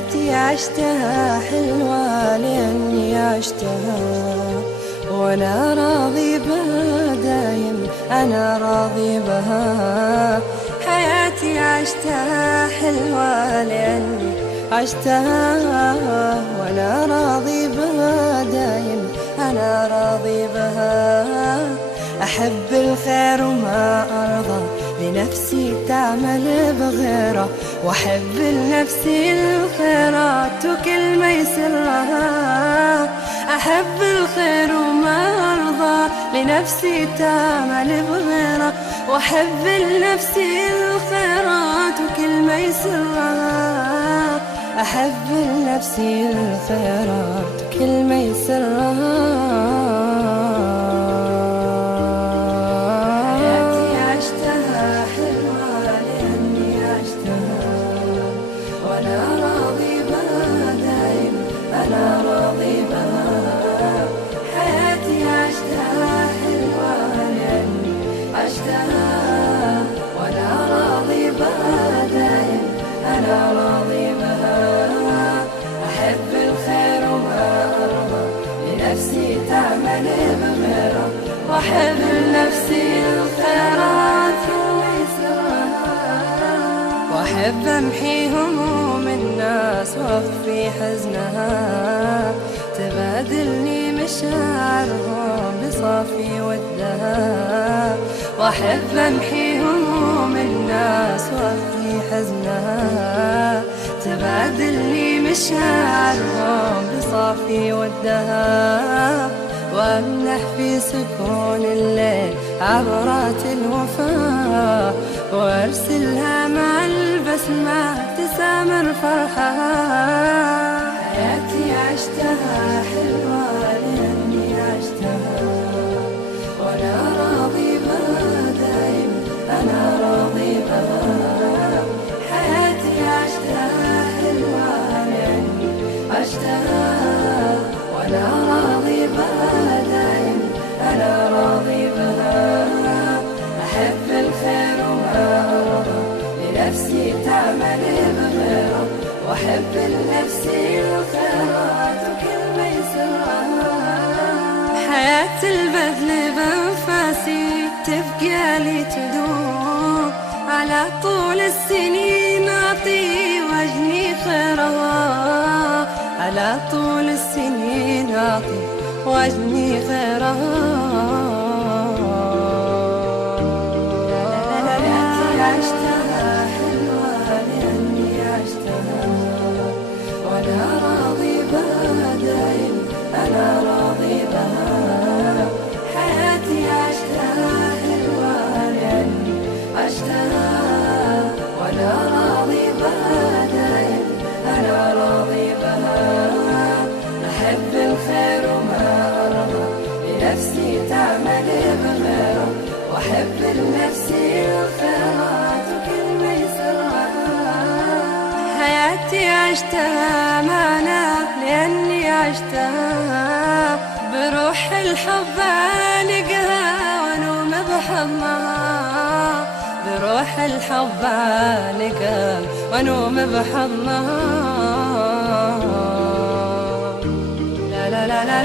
حياتي عشتها حلوة لأني عشتها وأنا راضي بها دايم، أنا راضي بها. حياتي عشتها حلوة لأني عشتها وأنا راضي بها دايم، أنا راضي بها. أحب الخير وما أرضى لنفسي تعمل بغيره، وأحب لنفسي الخيرات وكل ما يسرها. أحب الخير وما أرضى لنفسي تعمل بغيره، وأحب لنفسي الخيرات وكل ما يسرها. أحب لنفسي الخيرات وكل ما يسرها. أنا راضي بها. حياتي عشتها حلوة لأني عشتها وأنا راضي بها دايم، أنا راضي بها. أحب الخير وما أرضى لنفسي تعمل بغيره، وأحب لنفسي الخيرات وأحب أمحي هموم الناس وأخفي حزنها، تبادلني مشاعرهم بصافي ودها. وأحب أمحي هموم الناس وأخفي حزنها، تبادلني مشاعرهم بصافي ودها. وأمنح في سكون الليل عبرات الوفاء، وأرسلها مع البسمة تسامر فرحها. حياتي عشتها حلوة لأني عشتها وأنا راضي بها دايم، أنا راضي بها. حياتي عشتها حلوة لأني عشتها وأنا راضي بها دايم، أنا راضي بها. أحب الخير وما أرضى لنفسي تعمل بغيره، وأحب لنفسي الخيرات وكل ما يسرها. حياة البذل بأنفاسي تبقى لي تدوم، على طول السنين أعطي وأجني خيرها، على طول السنين أعطي وأجني خيرها. عشتها حلوة لأني عشتها وأنا راضي بها دايم، أنا راضي بها. حياتي عشتها حلوة لأني عشتها وأنا راضي بها دايم، أنا راضي بها. أحب الخير وما أرضى لنفسي تعمل بغيره، وأحب لنفسي الخيرات وكل ما يسرها. حياتي عشتها معنا لأني عشتها، بروح الحب أعلقها وأنوم بحضنها، بروح الحب أعلقها وأنوم بحضنها. لا لا لا لا